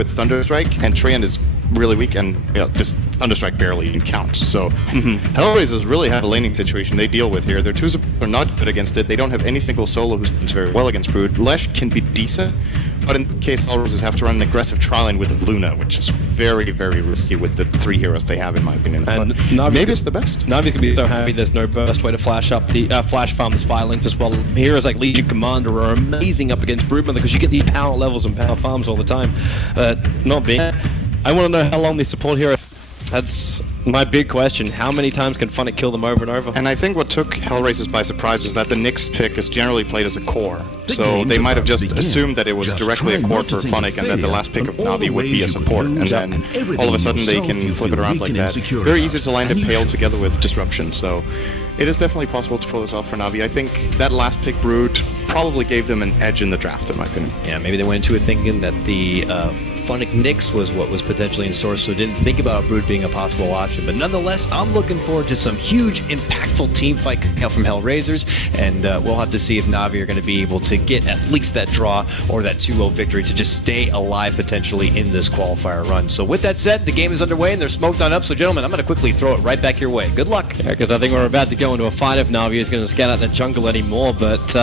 with Thunderstrike, and Treant is really weak, and just Thunderstrike barely even counts. So Hellraisers really have a laning situation they deal with here. Their 2s are not good against it. They don't have any single solo who stands very well against Brood. Lesh can be decent, but in case Hellraisers have to run an aggressive tri-lane with Luna, which is very, very risky with the 3 heroes they have, in my opinion. And maybe it's the best. Navi's gonna be so happy there's no burst way to flash up the flash farm the Spirelings as well. Heroes like Legion Commander are amazing up against Broodmother because you get these power levels and power farms all the time. Not being. I want to know how long they support hero. That's my big question. How many times can Funnick kill them over and over? And I think what took Hellraisers by surprise was that the Nyx pick is generally played as a core. So they might have just assumed that it was directly a core for Funnick and that the last pick of Navi would be a support. And then all of a sudden they can flip it around like that. Very easy to land Impale together with Disruption. So it is definitely possible to pull this off for Navi. I think that last pick Brood probably gave them an edge in the draft, in my opinion. Yeah, maybe they went into it thinking that the Funnick Nyx was what was potentially in store, so didn't think about Brood being a possible option. But nonetheless, I'm looking forward to some huge, impactful team fight coming out from Hellraisers, and we'll have to see if Navi are going to be able to get at least that draw or that 2-0 victory to just stay alive potentially in this qualifier run. So with that said, the game is underway and they're smoked on up. So gentlemen, I'm going to quickly throw it right back your way. Good luck. Yeah, because I think we're about to go into a fight if Navi is going to scan out the jungle anymore, but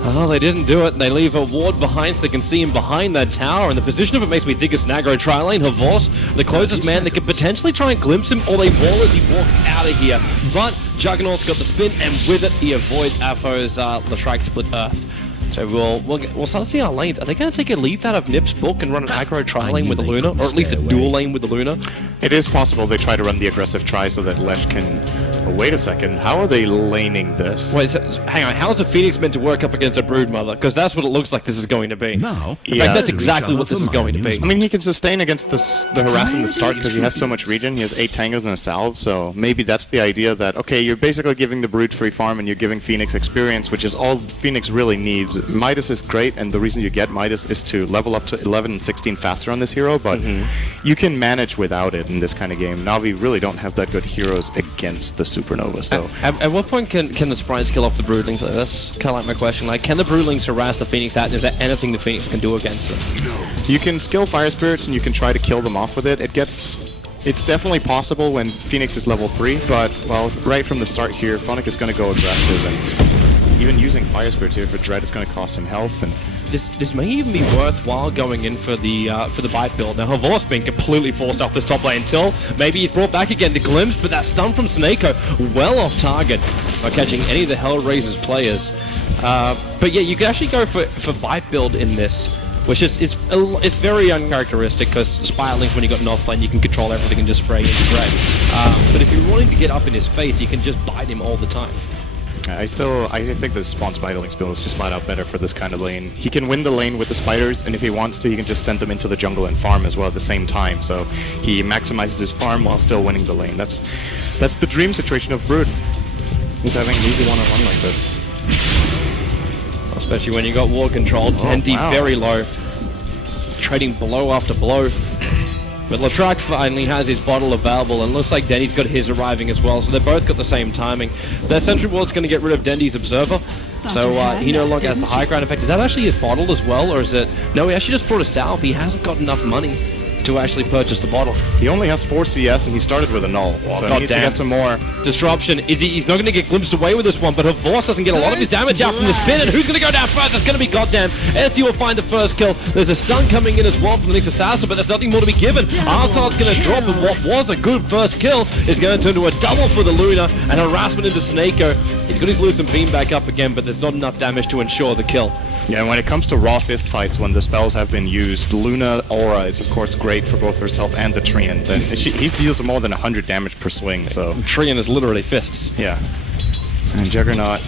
oh, they didn't do it. They leave a ward behind so they can see him behind that tower, and the position of it makes me think it's an aggro tri-lane. Havos, the closest man, they could potentially try and glimpse him, or they wall as he walks out of here. But Juggernaut's got the spin, and with it, he avoids Afo's Lathrike Split Earth. So we'll start to see our lanes. Are they going to take a leaf out of Nip's book and run an aggro tri-lane with the Luna, or at least a dual lane with the Luna? It is possible they try to run the aggressive tri so that Lesh can... Oh, wait a second, how are they laning this? Wait, so, hang on, how's a Phoenix meant to work up against a Broodmother? Because that's what it looks like this is going to be. In fact, that's exactly what this is going to be. I mean, he can sustain against the harass in the start because he has so much regen. He has 8 tangos and a salve, so maybe that's the idea that, okay, you're basically giving the Brood free farm and you're giving Phoenix experience, which is all Phoenix really needs. Midas is great, and the reason you get Midas is to level up to 11 and 16 faster on this hero, but you can manage without it in this kind of game. Navi really don't have that good heroes against the Supernova, so... At what point can the Sprites kill off the Broodlings? That's kind of like my question. Like, can the Broodlings harass the Phoenix out, and is there anything the Phoenix can do against them? You can skill Fire Spirits, and you can try to kill them off with it. It's definitely possible when Phoenix is level 3, but, well, right from the start here, Funnick is going to go aggressive, and even using Fire Spirits here for Dread is going to cost him health, and... This may even be worthwhile going in for the bite build. Now, Havos being completely forced off this top lane until maybe he's brought back again. The glimpse, but that stun from Snako well off target by catching any of the Hellraisers players. But yeah, you can actually go for bite build in this, which is it's very uncharacteristic because Spirelings, when you got North lane, you can control everything and just spray into Dread. But if you're wanting to get up in his face, you can just bite him all the time. I think the Spawn Spiderling build is just flat out better for this kind of lane. He can win the lane with the spiders, and if he wants to, he can just send them into the jungle and farm as well at the same time. So he maximizes his farm while still winning the lane. That's the dream situation of Brood. He's having an easy one-on-one like this. Especially when you got ward control. Dendi very low. Trading blow after blow. But Lathrike finally has his bottle available, and looks like Dendi's got his arriving as well, so they both got the same timing. Their Sentry Ward's going to get rid of Dendi's Observer, so he no longer has the high ground. In fact, is that actually his bottle as well, or is it... No, he actually just brought a salve. He hasn't got enough money to actually purchase the bottle. He only has 4 CS, and he started with a null, so he needs to get some more. Disruption. He's not going to get glimpsed away with this one, but Havos doesn't get a lot of his damage out from the spin, and who's going to go down first? It's going to be Goddamn. SD will find the first kill. There's a stun coming in as well from the Nyx Assassin, but there's nothing more to be given. Arsad's going to drop, and what was a good first kill is going to turn to a double for the Luna, and harassment into Snako. He's got his Lucent Beam back up again, but there's not enough damage to ensure the kill. Yeah, and when it comes to raw fist fights, when the spells have been used, Luna Aura is of course great for both herself and the Treant. He deals more than 100 damage per swing, so... Treant is literally fists. Yeah. And Juggernaut,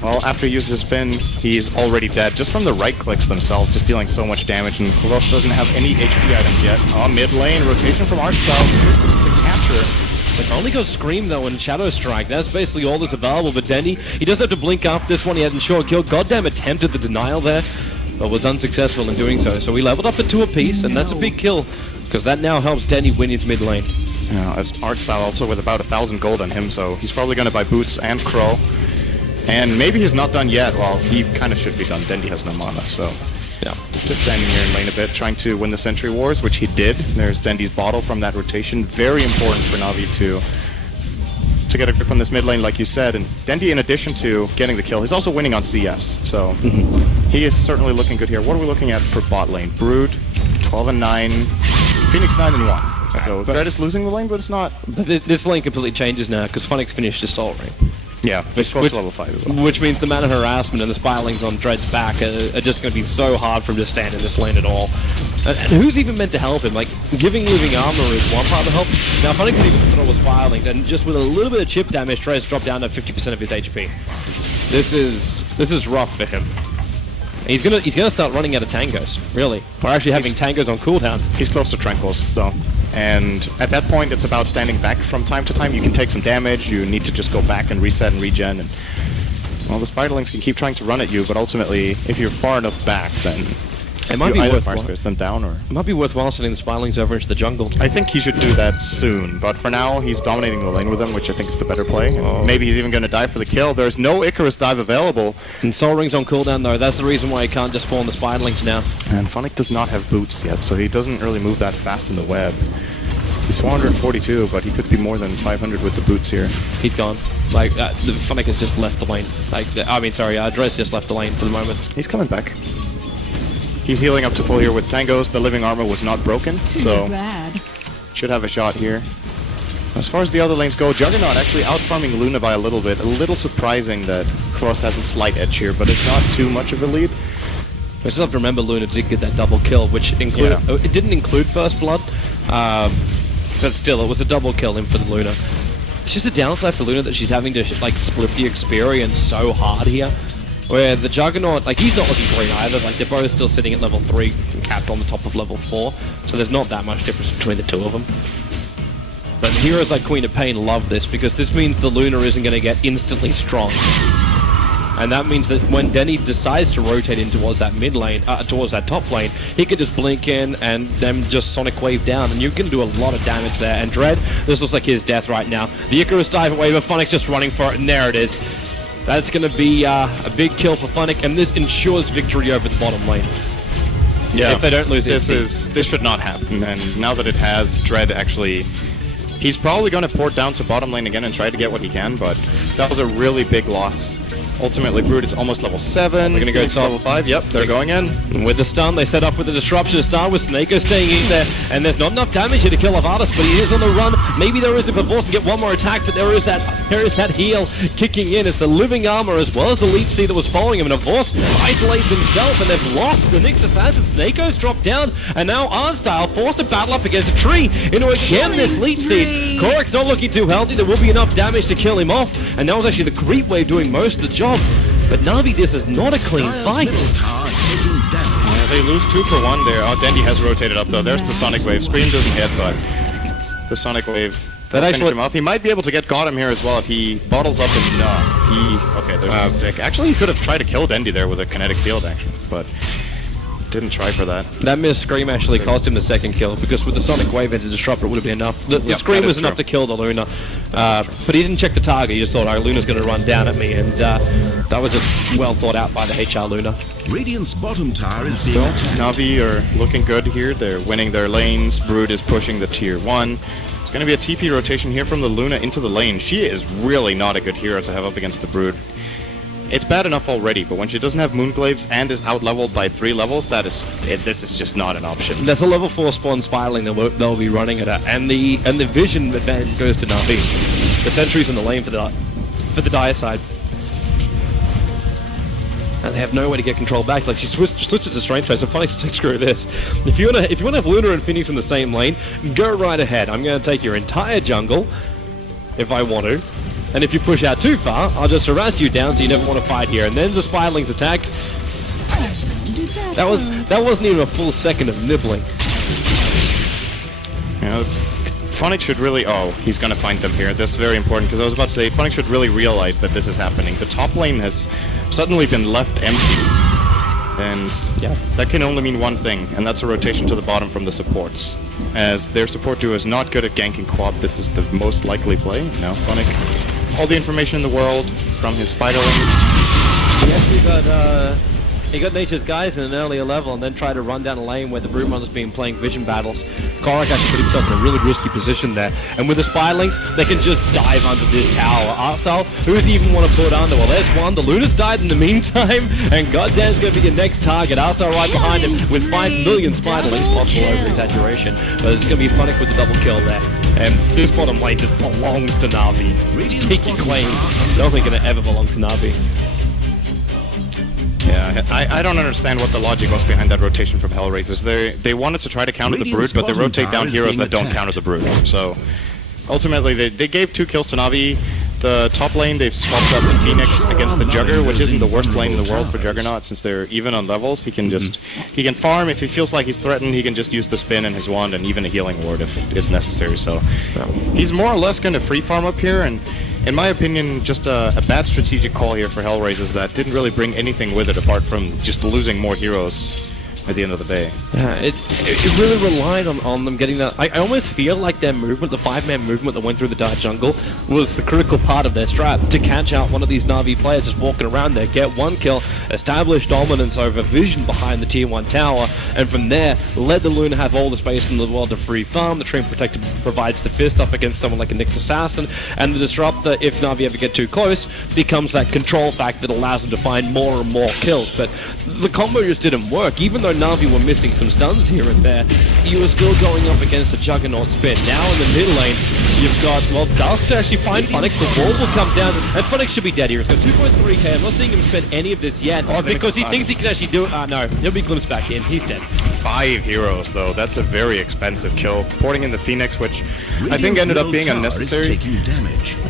well, after he uses his spin, he's already dead, just from the right clicks themselves, just dealing so much damage, and Kolos doesn't have any HP items yet. Oh, mid lane, rotation from Archstyle, just the capture. But only got Scream though and Shadow Strike. That's basically all that's available. But Dendi, he does have to blink up. This one he had ensure kill. Goddamn attempted the denial there, but was unsuccessful in doing so. So we leveled up at 2 apiece, and that's a big kill, because that now helps Dendi win his mid lane. Yeah, it's Archstyle also with about 1,000 gold on him, so he's probably going to buy boots and Crow. And maybe he's not done yet. Well, he kind of should be done. Dendi has no mana, so... Yeah. Just standing here in lane a bit, trying to win the Sentry Wars, which he did. There's Dendi's bottle from that rotation. Very important for Na'Vi to get a grip on this mid lane, like you said. And Dendi, in addition to getting the kill, he's also winning on CS. So he is certainly looking good here. What are we looking at for bot lane? Brood, 12 and 9, Phoenix 9 and 1. So Dread is losing the lane, but it's not. But this lane completely changes now because Funix finished his soul ring. Yeah, he's close to level 5 as well. Which means the mana harassment and the spiralings on Dread's back are just going to be so hard for him to stand in this lane at all. And who's even meant to help him? Like, giving living armor is one part of the help. Now, Funix can even throw his spiralings, and just with a little bit of chip damage, Dread's dropped down to 50% of his HP. This is rough for him. He's gonna start running out of tangos, really. We're actually having tangos on cooldown. He's close to Tranquils, though. And at that point, it's about standing back from time to time. You can take some damage, you need to just go back and reset and regen. And, well, the Spiderlings can keep trying to run at you, but ultimately, if you're far enough back, then it might be either worthwhile. fire spirits them down, or... It might be worthwhile sending the Spiralings over into the jungle. I think he should do that soon, but for now, he's dominating the lane with them, which I think is the better play. And maybe he's even going to die for the kill. There's no Icarus dive available. And Soul Ring's on cooldown, though. That's the reason why he can't just spawn the Spiderlings now. And Funnick does not have boots yet, so he doesn't really move that fast in the web. He's 442, but he could be more than 500 with the boots here. He's gone. Like, the Funnick has just left the lane. Like, Dred's just left the lane for the moment. He's coming back. He's healing up to full here with Tangos. The living armor was not broken, so should have a shot here. As far as the other lanes go, Juggernaut actually out-farming Luna by a little bit. A little surprising that Cross has a slight edge here, but it's not too much of a lead. We still have to remember Luna did get that double kill, which included, it didn't include First Blood, but still, it was a double kill in for the Luna. It's just a downside for Luna that she's having to like split the experience so hard here. Where the Juggernaut, like, he's not looking great either. Like, they're both still sitting at level 3, capped on the top of level 4. So there's not that much difference between the two of them. But heroes like Queen of Pain love this, because this means the Luna isn't going to get instantly strong. And that means that when Dendi decides to rotate in towards that mid lane, towards that top lane, he can just blink in and then just Sonic Wave down, and you're going to do a lot of damage there. And Dread, this looks like his death right now. The Icarus dive away, but Funnick's just running for it, and there it is. That's going to be a big kill for Funnick, and this ensures victory over the bottom lane. Yeah, if they don't lose this should not happen. And now that it has, Dread actually, he's probably going to port down to bottom lane again and try to get what he can, but that was a really big loss. Ultimately, Brood is almost level 7. They're going to go to level 5. Yep, they're going in. With the stun, they set up with the disruption to start with Snako staying in there. And there's not enough damage here to kill Avardis, but he is on the run. Maybe there is a Perforce to get one more attack, but there is that heal kicking in. It's the living armor as well as the leech seed that was following him. And Avardis isolates himself, and they've lost the Nyx Assassin. Snako's dropped down, and now Arnstyle forced to battle up against a tree into again this leech seed. Korik's not looking too healthy. There will be enough damage to kill him off, and that was actually the creep wave doing most of the job. But Na'Vi, this is not a clean fight. Yeah, they lose 2 for 1 there. Oh, Dendi has rotated up though. There's the Sonic Wave. Scream doesn't hit, but the Sonic Wave that actually him off. He might be able to get Gotham here as well if he bottles up enough. Okay, there's the stick. Actually, he could have tried to kill Dendi there with a kinetic field, actually, but didn't try for that. That missed Scream actually cost him the second kill, because with the Sonic Wave and the Disruptor, it would have been enough. The Scream was enough to kill the Luna, but he didn't check the target. He just thought, Luna's going to run down at me, and that was just well thought out by the HR Luna. Radiant's bottom tower is still. Na'Vi are looking good here. They're winning their lanes. Brood is pushing the tier 1. It's going to be a TP rotation here from the Luna into the lane. She is really not a good hero to have up against the Brood. It's bad enough already, but when she doesn't have Moonglaves and is out-leveled by 3 levels, this is just not an option. That's a level 4 spawn spiraling they'll be running at her, and the vision advantage goes to Na'Vi. The sentry's in the lane for the dire side. And they have no way to get control back. Like, she switches to Strength Trace, and Funnick's like, screw this. If you want to have Luna and Phoenix in the same lane, go right ahead. I'm going to take your entire jungle, if I want to. And if you push out too far, I'll just harass you down so you never want to fight here. And then the Spirelings attack. That wasn't even a full second of nibbling. Yeah, Funnick should really... Oh, he's going to find them here. This is very important, because I was about to say, Funnick should really realize that this is happening. The top lane has suddenly been left empty. And that can only mean one thing, and that's a rotation to the bottom from the supports. As their support duo is not good at ganking Quab, this is the most likely play. Now Funnick, all the information in the world from his Spiderlings. He actually got He got Nature's Guys in an earlier level and then tried to run down a lane where the Broodmother's been playing vision battles. Korak actually put himself in a really risky position there. And with the Spy Links, they can just dive under this tower. Artstyle, who does he even want to put under? Well, there's one. The Luna's died in the meantime, and goddamn's going to be your next target. Artstyle right behind him with 5 million Spider Links possible over exaggeration. But it's going to be Funnick with the double kill there. And this bottom lane just belongs to Na'Vi. Just take your claim. It's only going to ever belong to Na'Vi. Yeah, I don't understand what the logic was behind that rotation from Hellraisers. They wanted to try to counter the Brood, but they rotate down heroes that don't counter the Brood. So ultimately, they gave 2 kills to Na'Vi. The top lane, they've swapped out the Phoenix against the Jugger, which isn't the worst lane in the world for Juggernaut, since they're even on levels. He can just he can farm. If he feels like he's threatened, he can just use the spin and his wand and even a healing ward if it's necessary. So he's more or less going to free farm up here, and in my opinion, just a bad strategic call here for Hellraisers that didn't really bring anything with it apart from just losing more heroes at the end of the day. Yeah, it really relied on them getting that. I almost feel like their movement, the 5-man movement that went through the dark jungle, was the critical part of their strat to catch out one of these Na'Vi players just walking around there, get 1 kill, establish dominance over vision behind the tier 1 tower, and from there, let the Luna have all the space in the world to free farm. The Treant Protector provides the fist up against someone like a Nyx Assassin, and the Disruptor, if Na'Vi ever get too close, becomes that control factor that allows them to find more and more kills. But the combo just didn't work. Even though Na'Vi were missing some stuns here and there, you were still going up against a Juggernaut spin. Now in the mid lane, you've got, well, Dust to actually find Funnick. The walls will come down, and Funnick should be dead here. It's got 2.3k. I'm not seeing him spend any of this yet, because he thinks he can actually do it. No, he'll be glimpsed back in. He's dead. 5 heroes, though. That's a very expensive kill. Porting in the Phoenix, which I think ended up being unnecessary,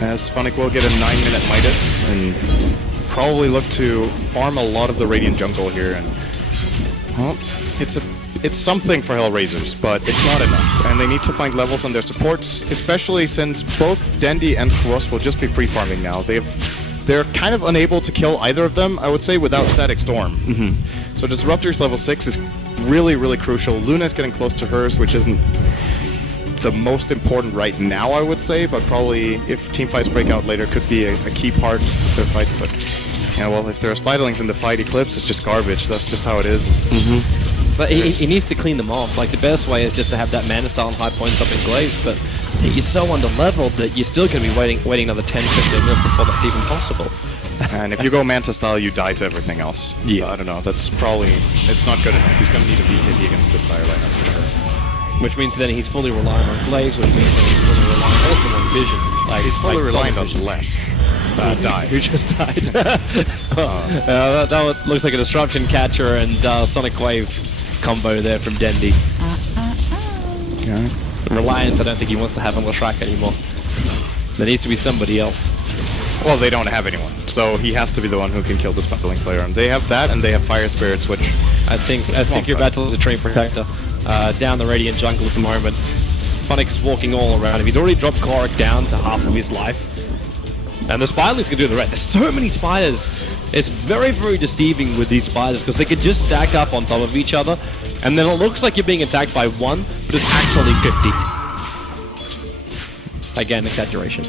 as Funnick will get a 9-minute Midas, and probably look to farm a lot of the Radiant jungle here, and well, it's something for Hellraisers, but it's not enough, and they need to find levels on their supports, especially since both Dendi and Cross will just be free farming now. They're kind of unable to kill either of them, I would say, without Static Storm. So Disruptor's level 6 is really, really crucial. Luna's getting close to hers, which isn't the most important right now, I would say, but probably if team fights break out later could be a key part of their fight. But yeah, well, if there are Spiderlings in the fight, Eclipse is just garbage. That's just how it is. But he needs to clean them off. Like, the best way is just to have that mana style and high points up in Glaze, but you're so under-leveled that you're still going to be waiting another 10-15 minutes before that's even possible. And if you go Manta style, you die to everything else. Yeah. I don't know, that's probably, it's not good enough. He's going to need a BKB against this Dire lineup for sure. Which means then he's fully reliant on Glaze, which means that he's fully reliant also on Vision. Like, he's fully reliant on Lesh. Die. Who just died. That looks like a Disruption Catcher and Sonic Wave combo there from Dendi. Okay. Reliance, I don't think he wants to have on Leshrac anymore. There needs to be somebody else. Well, they don't have anyone, so he has to be the one who can kill the Spiderling Slayer. And they have that, and they have Fire Spirits, which I think you're about to lose a Treant Protector down the Radiant jungle at the moment. Funnick's walking all around him. He's already dropped Korak down to half of his life. And the Spiderlings can do the rest. There's so many spiders. It's very, very deceiving with these spiders because they can just stack up on top of each other, and then it looks like you're being attacked by 1, but it's actually 50. Again, exaggeration.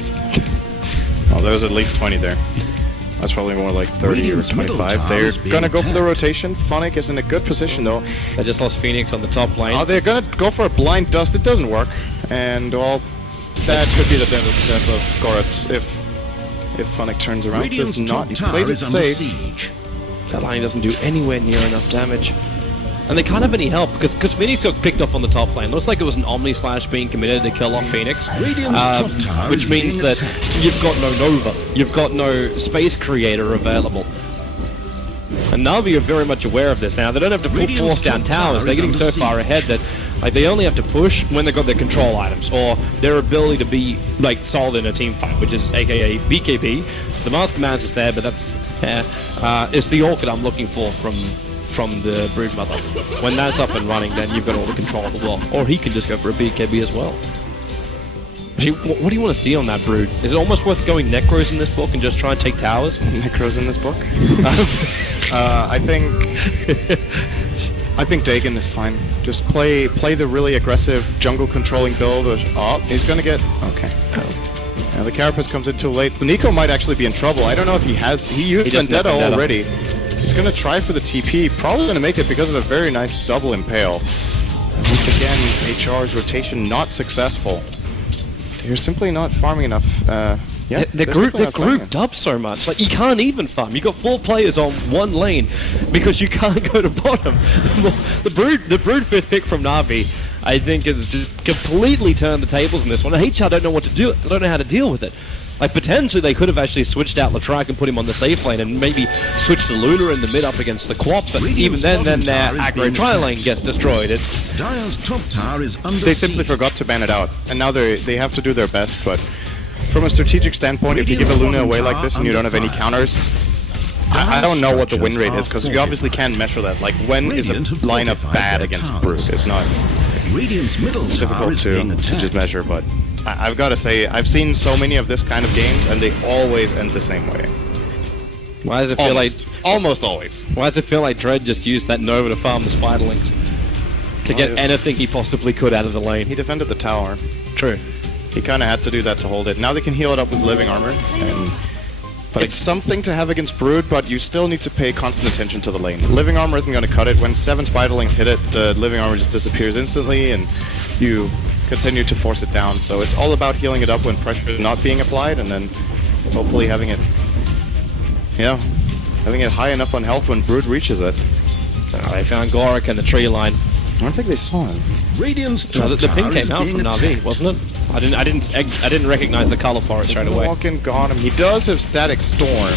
Oh, there's at least 20 there. That's probably more like 30 or 25. They're gonna go for the rotation. Funnick is in a good position though. They just lost Phoenix on the top lane. Oh, they're gonna go for a blind dust. It doesn't work. And well, that could be the death of Goretz if Funnick turns around. Does not. He plays it safe. That line doesn't do anywhere near enough damage. And they can't have any help because Phoenix got picked off on the top lane. Looks like it was an Omni Slash being committed to kill off Phoenix, which means that you've got no Nova, you've got no Space Creator available. And Na'Vi are very much aware of this now. They don't have to force down towers. They're getting so far ahead that they only have to push when they've got their control items or their ability to be solid in a team fight, which is aka BKB. The Mask Commands is there, but that's it's the Orchid I'm looking for from the Broodmother. When that's up and running, then you've got all the control of the block. Or he can just go for a BKB as well. Actually, what do you want to see on that Brood? Is it almost worth going Necros in this book and just try and take towers? Necros in this book? I think Dagon is fine. Just play the really aggressive jungle controlling build. Oh, he's gonna get okay. Now the Carapace comes in too late. Nico might actually be in trouble. I don't know if he used Vendetta already. He's going to try for the TP, probably going to make it because of a very nice double impale. Once again, HR's rotation not successful. They're simply not farming enough. They're grouped up so much. Like, you can't even farm. You've got 4 players on one lane because you can't go to bottom. The Brood 5th pick from Na'Vi, I think, has just completely turned the tables in this one. HR don't know what to do. They don't know how to deal with it. Like, potentially they could have actually switched out Latrak and put him on the safe lane and maybe switched the Luna in the mid up against the Quap, but even then their aggro tri-lane gets destroyed. Dire's top tower is under They simply forgot to ban it out, and now they have to do their best, but from a strategic standpoint, if you give a Luna away like this and you don't have any counters, I don't know what the win rate is, because you obviously can't measure that. Like, when is a lineup bad against Brood? It's not. It's difficult to just measure, but I've got to say, I've seen so many of this kind of games, and they always end the same way. Why does it feel almost always? Why does it feel like Dread just used that Nova to farm the Spiderlings to get anything he possibly could out of the lane? He defended the tower. True. He kind of had to do that to hold it. Now they can heal it up with living armor, and it's something to have against Brood, but you still need to pay constant attention to the lane. Living armor isn't going to cut it. When 7 Spiderlings hit it, living armor just disappears instantly, and you continue to force it down. So it's all about healing it up when pressure is not being applied, and then hopefully having it high enough on health when Brood reaches it. They found Gorik in the tree line. I don't think they saw him. No, the ping came out from Na'Vi, wasn't it? I didn't recognize the color for it straight away. Walking got him. He does have Static Storm.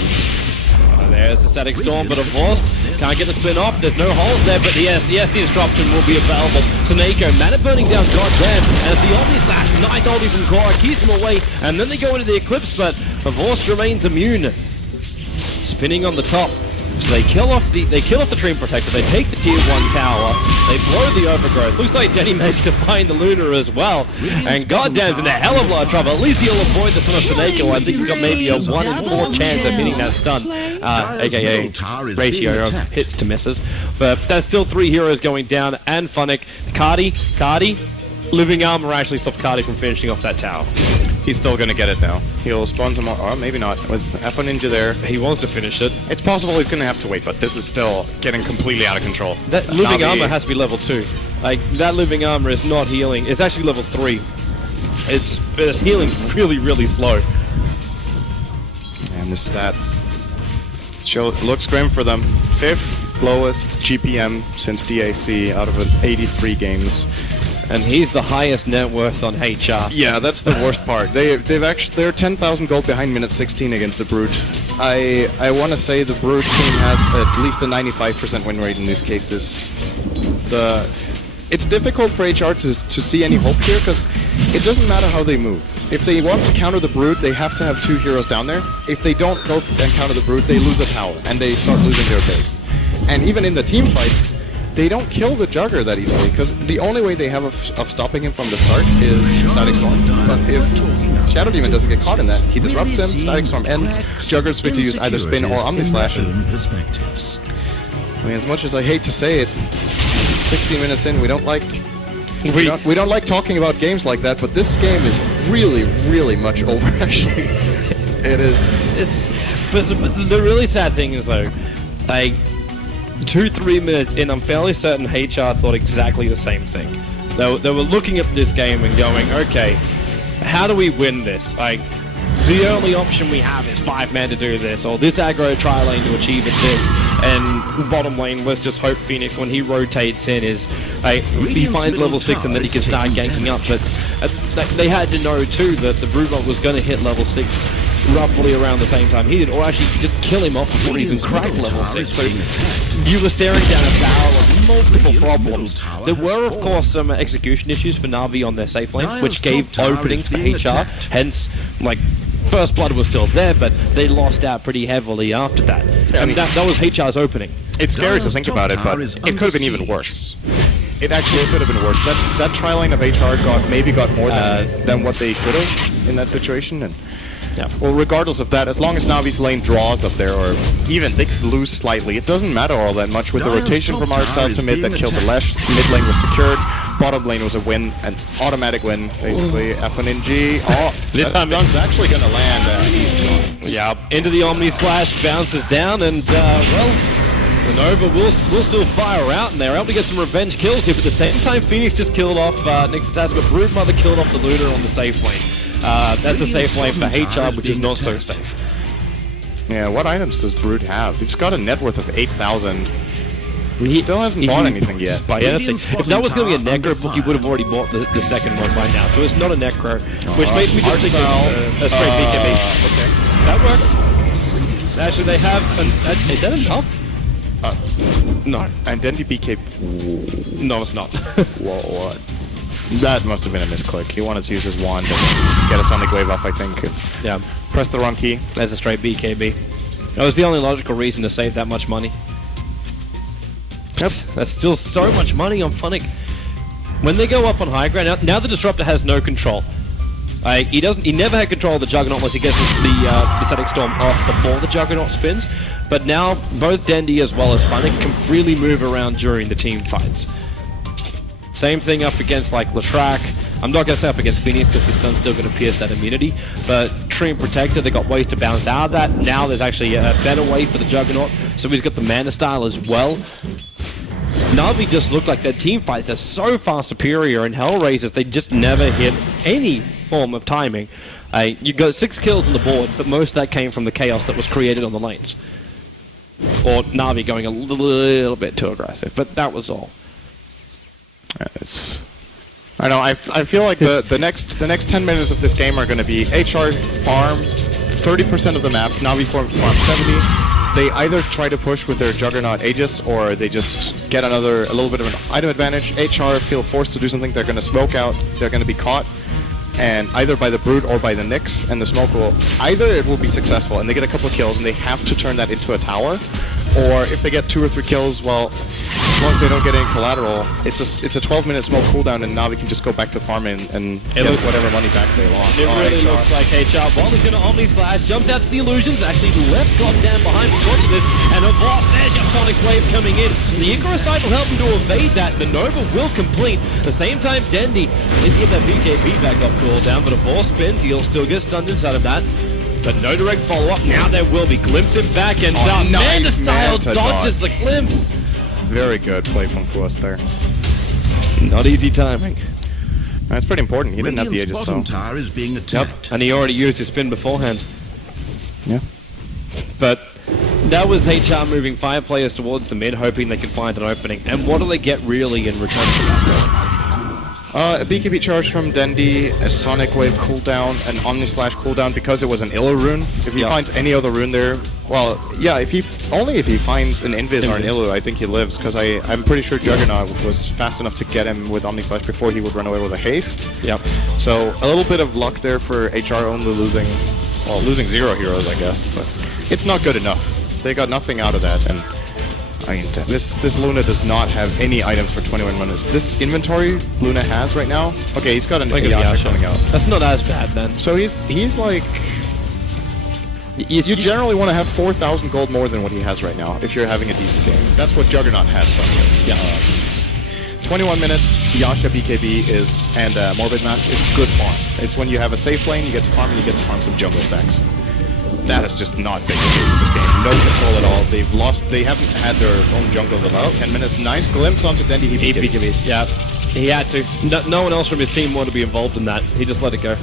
There's the Static Storm, but Vorst can't get the spin off. There's no holes there, but yes, the SD Disruption will be available. Soneko, Mana burning down, goddamn, and it's the Omni Slash, nice ulti from Gorik, keeps him away, and then they go into the Eclipse, but Vorst remains immune. Spinning on the top. So they kill off the Treant Protector, they take the tier 1 tower, they blow the Overgrowth. Looks like Dendi managed to find the Luna as well. And goddamn's in a hell of a lot of trouble. At least he'll avoid the stun of Soneko. I think he's got maybe a 1 in 4 chance of hitting that stun. AKA ratio of hits to misses. But that's still 3 heroes going down, and Funnick. Cardi, Living Armor actually stopped Cardi from finishing off that tower. He's still going to get it now. He'll spawn tomorrow, or maybe not. With F1 Ninja there. He wants to finish it. It's possible he's going to have to wait, but this is still getting completely out of control. That Living Armor has to be level 2. Like, that Living Armor is not healing. It's actually level 3. It's healing really, really slow. And the stat looks grim for them. 5th lowest GPM since DAC out of 83 games. And he's the highest net worth on HR. Yeah, that's the worst part. They're 10,000 gold behind minute 16 against the Brood. I want to say the Brood team has at least a 95% win rate in these cases. It's difficult for HR to see any hope here, because it doesn't matter how they move. If they want to counter the Brood, they have to have 2 heroes down there. If they don't go and counter the Brood, they lose a tower, and they start losing their base. And even in the team fights, they don't kill the Jugger that easily, because the only way they have of stopping him from the start is Static Storm. But if Shadow Demon doesn't get caught in that, he disrupts him, Static Storm ends, Jugger's free to use either Spin or Omni Slash. I mean, as much as I hate to say it, 16 minutes in, we don't like talking about games like that, but this game is really, really much over, actually. It is. But the really sad thing is, though, like, 2-3 minutes in, I'm fairly certain HR thought exactly the same thing. They were looking at this game and going, okay, how do we win this? Like, the only option we have is 5-man to do this, or this aggro tri-lane to achieve this, and bottom lane, let's just hope Phoenix, when he rotates in, he finds level 6 and then he can start ganking up. But they had to know too that the Broodbot was going to hit level 6 roughly around the same time he did, or actually just kill him off before he even cracked level 6. So you were staring down a barrel of multiple problems. There were, of course, some execution issues for Na'Vi on their safe lane, which gave openings for HR, hence, like, First Blood was still there, but they lost out pretty heavily after that. I mean, that was HR's opening. It's scary to think about it, but it could have been even worse. It actually could have been worse. That tri-lane of HR maybe got more than what they should have in that situation. And yeah. Well, regardless of that, as long as Navi's lane draws up there, or even they could lose slightly, it doesn't matter all that much with the rotation from our side to mid that killed the Lesh. Mid lane was secured. Bottom lane was a win, an automatic win, basically. F1NG. Oh, this stun's actually going to land. He's gone. Yeah, into the Omni Slash, bounces down, and, well, The Nova will still fire out, and they're able to get some revenge kills here, but at the same time, Phoenix just killed off Nyx assassin, but Broodmother killed off the Luna on the safe lane. That's the safe lane for HR, which is not so safe. Yeah, what items does Brood have? He's got a net worth of 8,000. He still hasn't bought anything yet. Buy anything. If that was going to be a Necro book, he would have already bought the second one by now. So it's not a Necro, which makes me just think of a straight BKB. Okay, that works. Actually, they have is that enough? No. And Dendi BK. No, it's not. What? That must have been a misclick. He wanted to use his wand and get a Sonic Wave off, I think. Yeah. Press the wrong key. There's a straight BKB. That was the only logical reason to save that much money. Yep. That's still so much money on Funnick. When they go up on high ground, now the Disruptor has no control. He never had control of the Juggernaut unless he gets the Static Storm off before the Juggernaut spins. But now both Dendi as well as Funnick can freely move around during the team fights. Same thing up against like Leshrac. I'm not going to say up against Phoenix because his stun's still going to pierce that immunity. But Tree and Protector, they got ways to bounce out of that. Now there's actually a better way for the Juggernaut. So he's got the Mana Style as well. Na'Vi just looked like their team fights are so far superior, and Hellraisers, they just never hit any form of timing. You got 6 kills on the board, but most of that came from the chaos that was created on the lanes. Or Na'Vi going a little bit too aggressive, but that was all. I know. I feel like the next 10 minutes of this game are going to be HR farm 30% of the map, Na'Vi farm 70. They either try to push with their Juggernaut Aegis, or they just get a little bit of an item advantage. HR feel forced to do something. They're going to smoke out. They're going to be caught, and either by the Brood or by the Nyx, and the smoke will it will be successful, and they get a couple of kills, and they have to turn that into a tower. Or if they get 2 or 3 kills, well, as long as they don't get any collateral, it's a 12-minute smoke cooldown, and Na'Vi can just go back to farming and get whatever money back they lost. It really looks like HR. Well, he's going to Omni Slash, jumps out to the illusions, actually left goddamn behind because of this, and a boss, there's your Sonic Wave coming in. The Icarus side will help him to evade that. The Nova will complete. At the same time, Dendi needs to get that BKB back off cooldown, but if Force spins, he'll still get stunned inside of that. But no direct follow-up. Now there will be. Glimpse him back, and Manta Style dodges the glimpse. Very good play from Fuas there. Not easy timing. That's pretty important. He didn't have the Aegis, so... tower is being attacked. Yep, and he already used his spin beforehand. Yeah. But that was HR moving 5 players towards the mid, hoping they could find an opening. And what do they get really in return for that? A BKB charge from Dendi, a Sonic Wave cooldown, an Omni Slash cooldown because it was an Illu rune. If he finds any other rune there, well, yeah, only if he finds an Invis or an Illu, I think he lives, because I'm pretty sure Juggernaut was fast enough to get him with Omni Slash before he would run away with a haste. Yep. So a little bit of luck there for HR only losing 0 heroes, I guess, but it's not good enough. They got nothing out of that, and I mean, this Luna does not have any items for 21 minutes. This inventory Luna has right now, okay, he's got an Yasha coming out. That's not as bad then. So he's like, you generally want to have 4,000 gold more than what he has right now if you're having a decent game. That's what Juggernaut has, by the way. Yeah. 21 minutes, Yasha BKB and Morbid Mask is good farm. It's when you have a safe lane, you get to farm, and you get to farm some jungle stacks. That has just not been the case this game. No control at all. They haven't had their own jungle the last 10 minutes. Nice glimpse onto Dendi. He BKBs. Yeah, he had to. No one else from his team wanted to be involved in that. He just let it go.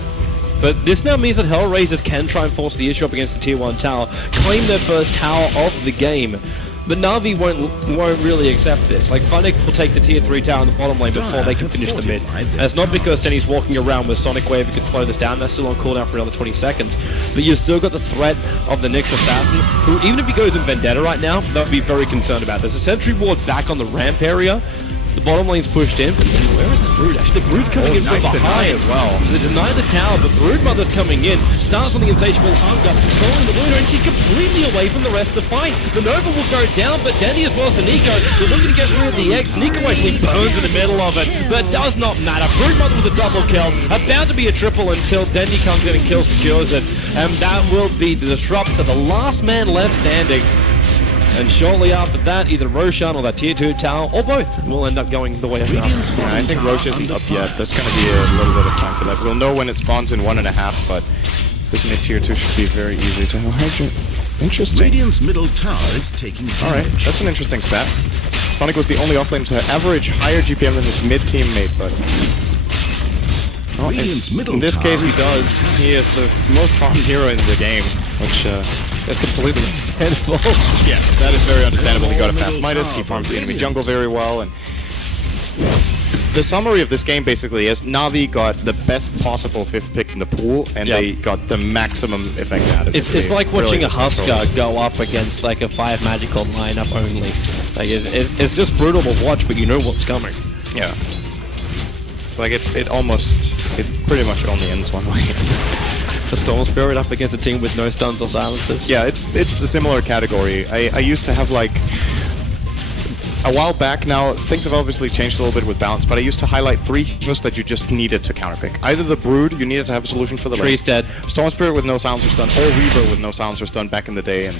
But this now means that Hellraisers can try and force the issue up against the Tier 1 tower, claim their first tower of the game. But Na'Vi won't really accept this. Like, Funnick will take the Tier 3 tower in the bottom lane before they can finish the mid. And it's not because Denny's walking around with Sonic Wave who could slow this down. That's still on cooldown for another 20 seconds. But you've still got the threat of the Nyx Assassin, who, even if he goes in Vendetta right now, they'll be very concerned about. There's a sentry ward back on the ramp area. The bottom lane's pushed in, but where is this Brood? Actually, the Brood's coming in from behind as well. So they deny the tower, but Broodmother's coming in, starts on the Insatiable Hunger, controlling the Luna, and she's completely away from the rest of the fight. The Nova will go down, but Dendi as well as Nico, they're looking to get rid of the X. Nico actually burns in the middle of it, but it does not matter. Broodmother with a double kill, about to be a triple until Dendi comes in and kill secures it. And that will be the Disruptor, the last man left standing. And shortly after that, either Roshan or that Tier 2 tower, or both, will end up going the way of I think Rosh isn't up yet. There's going to be a little bit of time for that. We'll know when it spawns in 1.5, but this mid Tier 2 should be very easy to hydrate. Interesting. Radiant's middle tower is taking Alright, damage. that's an interesting stat. Funnick was the only offlane to average higher GPM than his mid-teammate, but... in this case, he does. He is the most farmed hero in the game, which is completely understandable. Yeah, that is very understandable. He got a fast Midas, he farms the enemy jungle very well, and... The summary of this game basically is Na'Vi got the best possible 5th pick in the pool, and they got the maximum effect out of it. It's like watching a Husker go up against like a 5 magical lineup only. Like it's just brutal to watch, but you know what's coming. Yeah. Like it pretty much only ends one way. The Storm Spirit up against a team with no stuns or silencers. Yeah, it's a similar category. I used to have like a while back now, things have obviously changed a little bit with balance, but I used to highlight 3 heroes that you just needed to counterpick. Either the Brood, you needed to have a solution for the Tree's dead. Storm Spirit with no silencer stun, or Reaver with no silencer stun back in the day. And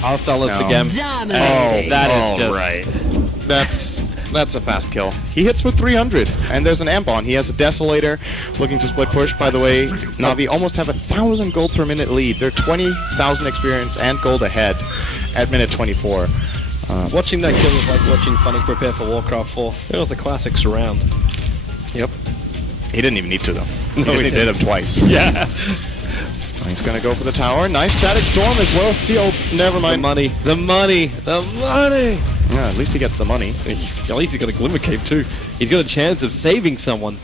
Hostile is the game. Dominating. That is just... right. That's a fast kill. He hits for 300, and there's an Ambon. He has a Desolator looking to split push. By the way, Na'Vi almost have 1,000 gold per minute lead. They're 20,000 experience and gold ahead at minute 24. Watching that kill was like watching Funnick prepare for Warcraft 4. It was a classic surround. Yep. He didn't even need to, though. He No, just he did him twice. Yeah. He's gonna go for the tower. Nice static storm as well. Field. Never The mind. money. The money. The money. Yeah, at least he gets the money. At least he's got a Glimmer Cape too. He's got a chance of saving someone.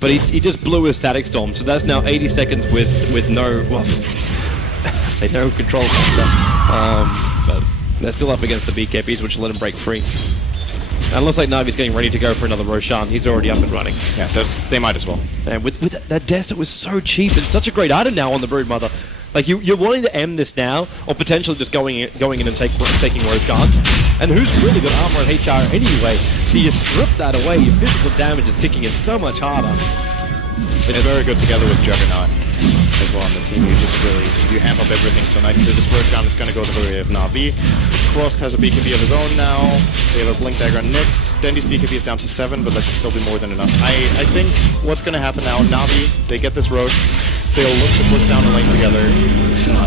But he just blew his static storm, so that's now 80 seconds with no, well, I say no control factor. But they're still up against the BKBs, which will let him break free. And it looks like Na'Vi's getting ready to go for another Roshan. He's already up and running. Yeah, they might as well. And with that Desert was so cheap and such a great item now on the Broodmother. Like you're wanting to end this now, or potentially just going in and taking Roshan. And who's really got armor and HR anyway? So you strip that away, your physical damage is kicking in so much harder. It's very good together with Juggernaut as well on the team. You amp up everything so nicely. This Roshan is going to go to the way of Na'Vi. Cross has a BKB of his own now. They have a Blink Dagger on Nyx. Dendi's BKB is down to 7, but that should still be more than enough. I think what's going to happen now, Na'Vi, they get this Rosh. They'll look to push down the lane together.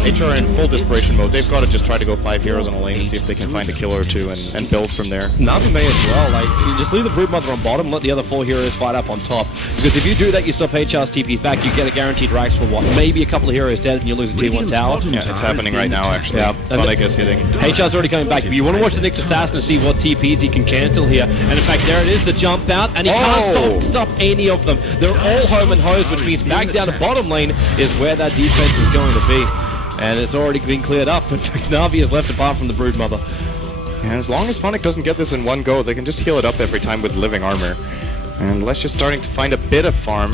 HR in full desperation mode. They've got to just try to go 5 heroes on a lane and see if they can find a killer or two and build from there. Na'Vi may as well. Like, you just leave the Broodmother on bottom, let the other 4 heroes fight up on top. Because if you do that, you stop HR's TP back, you get a guaranteed Rax for what? Maybe a couple of heroes dead and you lose a T1 tower. Yeah, it's happening right now, actually. Yeah. Funnick is hitting. HR's already coming back, but you want to watch the next assassin to see what TPs he can cancel here. And in fact, there it is, the jump out, and he can't stop any of them. They're all home and hosed, which means back down to bottom lane is where that defense is going to be. And it's already been cleared up. In fact, Na'Vi is left apart from the Broodmother. And as long as Funnick doesn't get this in one go, they can just heal it up every time with living armor. And Lesh is starting to find a bit of farm.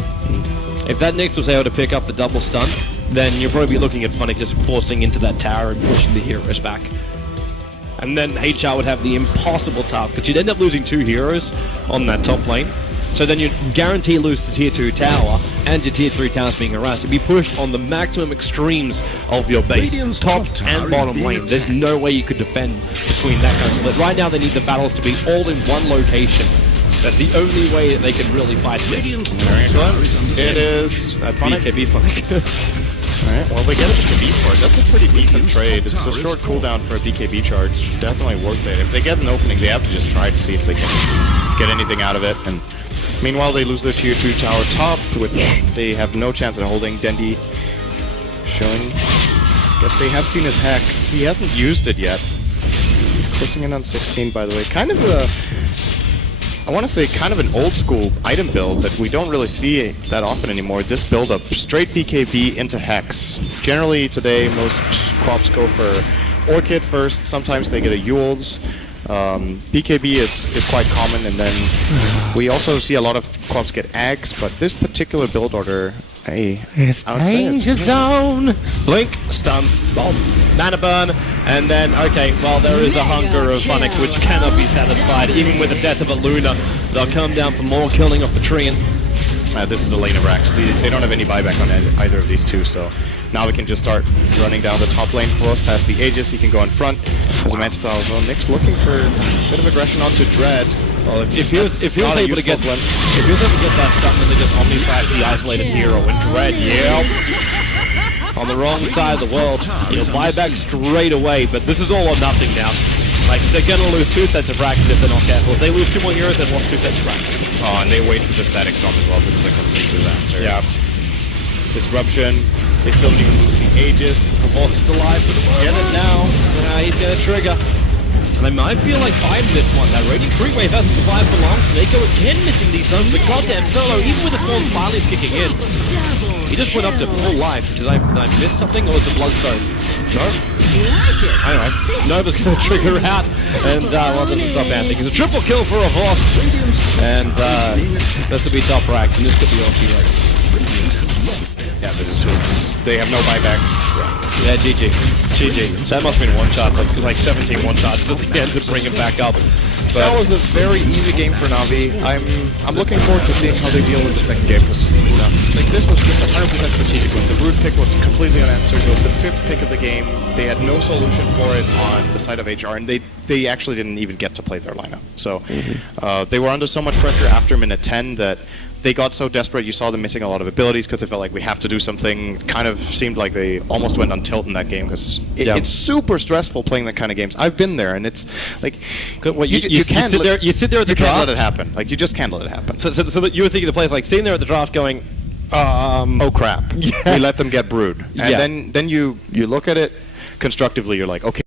If that Nyx was able to pick up the double stun, then you'll probably be looking at Funnick just forcing into that tower and pushing the heroes back. And then HR would have the impossible task, because you'd end up losing 2 heroes on that top lane. So then you'd guarantee lose the tier 2 tower, and your tier 3 towers being harassed. You'd be pushed on the maximum extremes of your base, top and bottom lane. There's no way you could defend between that kind of split. Right now they need the battles to be all in one location. That's the only way that they can really fight this. It is Funnick. BKB Funnick. Alright, well they get a BKB for it. That's a pretty decent trade. It's a short cooldown for a BKB charge. Definitely worth it. If they get an opening, they have to just try to see if they can get anything out of it. And meanwhile, they lose their tier 2 tower top, which they have no chance at holding. Dendi showing. Guess they have seen his Hex. He hasn't used it yet. He's closing in on 16, by the way. Kind of a... I want to say kind of an old school item build that we don't really see that often anymore. This build up, straight BKB into Hex. Generally today most crops go for Orchid first, sometimes they get a Eul's. BKB is quite common, and then we also see a lot of crops get Ags, but this particular build order, It's Danger Zone! Blink, stun, bomb, mana burn, and then, okay, well, there is a hunger of Funnick which cannot be satisfied. Even with the death of a Luna, they'll come down for more killing off the tree. And this is a lane of Rax. They don't have any buyback on either of these two, so now we can just start running down the top lane. Frost has the Aegis, he can go in front as a man style as well. Nyx looking for a bit of aggression onto Dread. Well, if he was able to get that stun, then they just omni-slash the isolated hero and Dread, yep. on the wrong side of the world. He'll buy back straight away, but this is all or nothing now. Like, they're going to lose 2 sets of racks if they're not careful. If they lose 2 more heroes, they've lost 2 sets of racks. Oh, and they wasted the static storm as well. This is a complete disaster. Yeah. Disruption. They still didn't even lose the Aegis. Horse is alive for the moment. Get it now. He's going to trigger. And they might feel like Vibe this one. That Radiant Creep Wave hasn't survived for long. Snako again missing these zones, but goddamn Solo, even with the spawn finally kicking in. He just went up to full life. Did I miss something, or was it Bloodstone? No? Anyway, Nova's going to trigger out, and well, this is top Anthony. It's a triple kill for a horse, and this will be top racks, and this could be off you. Yeah, this is 2 of them. They have no buybacks. Yeah, GG. GG. That must have been one shot, like 17 one shots at the end to bring it back up. But that was a very easy game for Na'Vi. I'm looking forward to seeing how they deal with the second game, because like this was just 100% strategic. The Brood pick was completely unanswered. It was the 5th pick of the game. They had no solution for it on the side of HR, and they actually didn't even get to play their lineup. So they were under so much pressure after minute 10 that they got so desperate. You saw them missing a lot of abilities because they felt like we have to do something. Kind of seemed like they almost went on tilt in that game, because it's super stressful playing that kind of games. I've been there, and it's like you can't sit there at the you draft. can't let it happen. Like, you just can't let it happen. So you were thinking the players like sitting there at the draft going, oh crap, yeah. we let them get Brood, and then you look at it constructively. You're like, okay.